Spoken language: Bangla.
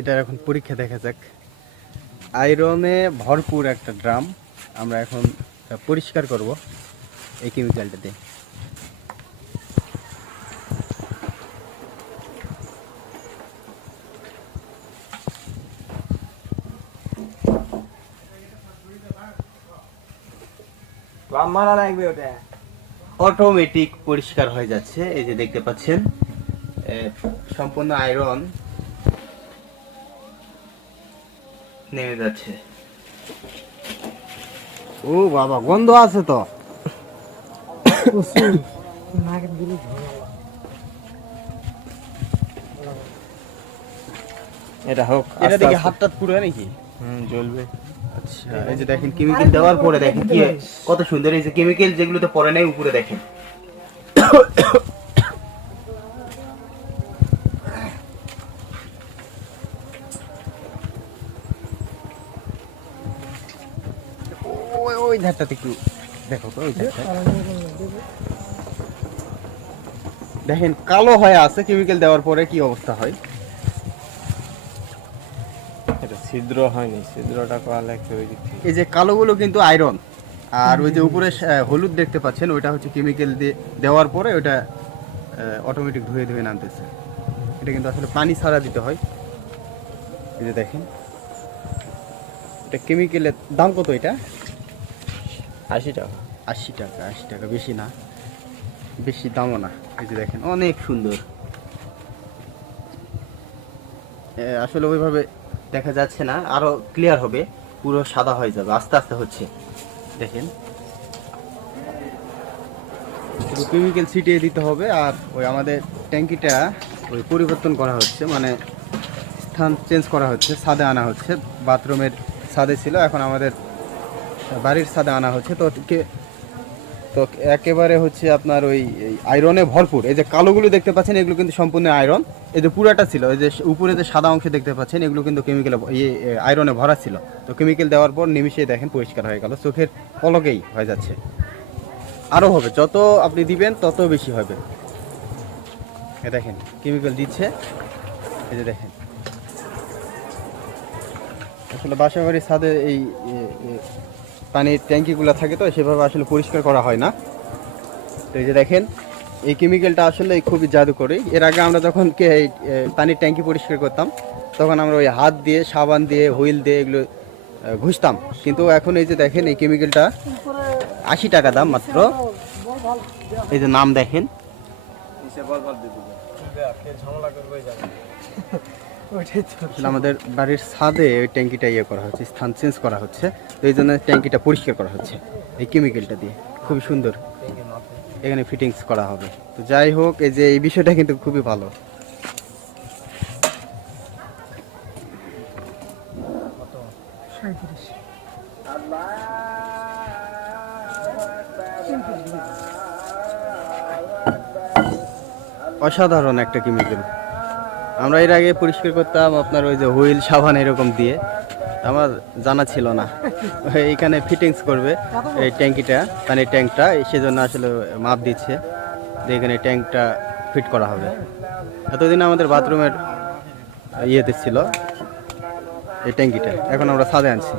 এটার এখন পরীক্ষা দেখা যাক। আয়রনে ভরপুর একটা ড্রাম। আমরা এখন পরিষ্কার করব এই কেমিক্যালটা দিয়ে। অটোমেটিক পরিষ্কার হয়ে যাচ্ছে। এই যে দেখতে পাচ্ছেন সম্পূর্ণ আয়রন। নেমে যাচ্ছে ও বাবা গন্ধ আছে তো। এটা হোক এটা দেখে আস্তে। হাতটা পুরো নাকি? হুম জ্বলবে। আচ্ছা। এই যে দেখেন কেমিক্যাল দেওয়ার পরে দেখেন কি কত সুন্দর এই যে কেমিক্যাল যেগুলোতে পড়ে নাই উপরে দেখেন। ওই ধারটাতে একটু দেখো তো ওই ধারটা। দেখেন কালো হয়ে আছে কেমিক্যাল দেওয়ার পরে কি অবস্থা হয়? এটা ছিদ্র হয়নি ছিদ্রটা করা লাগছে ওই দিক এই যে কালোগুলো কিন্তু আয়রন আর ওই যে উপরে হলুদ দেখতে পাচ্ছেন ওইটা হচ্ছে কেমিক্যাল দিয়ে দেওয়ার পরে ওইটা অটোমেটিক ধুয়ে ধুয়ে নামতেছে। এটা কিন্তু আসলে পানি ছাড়া দিতে হয়। এই যে দেখেন এটা কেমিক্যালের দাম কত এটা? আশি টাকা। আশি টাকা আশি টাকা। বেশি না। বেশি দামও না। এই যে দেখেন, অনেক সুন্দর। আসলে ওইভাবে দেখা যাচ্ছে না। আরও ক্লিয়ার হবে। পুরো সাদা হয়ে যাবে। আস্তে আস্তে হচ্ছে। দেখেন। কেমিক্যাল ছিটিয়ে দিতে হবে। আর ওই আমাদের ট্যাঙ্কিটা ওই পরিবর্তন করা হচ্ছে। মানে স্থান চেঞ্জ করা হচ্ছে। ছাদে আনা হচ্ছে। বাথরুমের ছাদে ছিল। এখন আমাদের বাড়ির ছাদে আনা হচ্ছে। তো তো একেবারে হচ্ছে আপনার ওই আয়রনে ভরপুর। এই যে কালোগুলো দেখতে পাচ্ছেন, এগুলো কিন্তু সম্পূর্ণ আয়রন। এই যে পুরাটা ছিল, এই যে উপরে যে সাদা অংশ দেখতে পাচ্ছেন, এগুলো কিন্তু কেমিক্যাল ইয়ে আয়রনে ভরা ছিল। তো কেমিক্যাল দেওয়ার পর নিমিশে দেখেন পরিষ্কার হয়ে গেল। চোখের পলকেই হয়ে যাচ্ছে। আরও হবে, যত আপনি দিবেন, তত বেশি হবে। এ দেখেন কেমিক্যাল দিচ্ছে। এই যে দেখেন। আসলে বাসা বাড়ির এই পানির ট্যাঙ্কিগুলো থাকে তো সেভাবে আসলে পরিষ্কার করা হয় না। তো এই যে দেখেন এই কেমিক্যালটা আসলে খুবই জাদুকরি। এর আগে আমরা যখন কে- এই, পানির ট্যাঙ্কি পরিষ্কার করতাম তখন আমরা ওই হাত দিয়ে সাবান দিয়ে হুইল দিয়ে এগুলো ঘুষতাম। কিন্তু এখন এই যে দেখেন এই কেমিক্যালটা আশি টাকা দাম মাত্র। এই যে নাম দেখেন। ঝামেলা করবে আমাদের বাড়ির ছাদে ওই ট্যাঙ্কিটা ইয়ে করা হচ্ছে স্থান চেঞ্জ করা হচ্ছে তো এই জন্য ট্যাঙ্কিটা পরিষ্কার করা হচ্ছে এই কেমিক্যালটা দিয়ে। খুবই সুন্দর। এখানে ফিটিংস করা হবে। তো যাই হোক এই যে এই বিষয়টা কিন্তু খুবই ভালো। অসাধারণ একটা কেমিক্যাল আমরা এর আগে পরিষ্কার করতাম আপনার ওই যে হুইল, সাবান এরকম দিয়ে। আমার জানা ছিল না। এইখানে ফিটিংস করবে এই ট্যাঙ্কিটা পানির ট্যাঙ্কটা সেজন্য আসলে মাপ দিচ্ছে যে এখানে ট্যাঙ্কটা ফিট করা হবে। এতদিন আমাদের বাথরুমের ইয়েতে ছিল এই ট্যাঙ্কিটা, এখন আমরা ছাদে আনছি।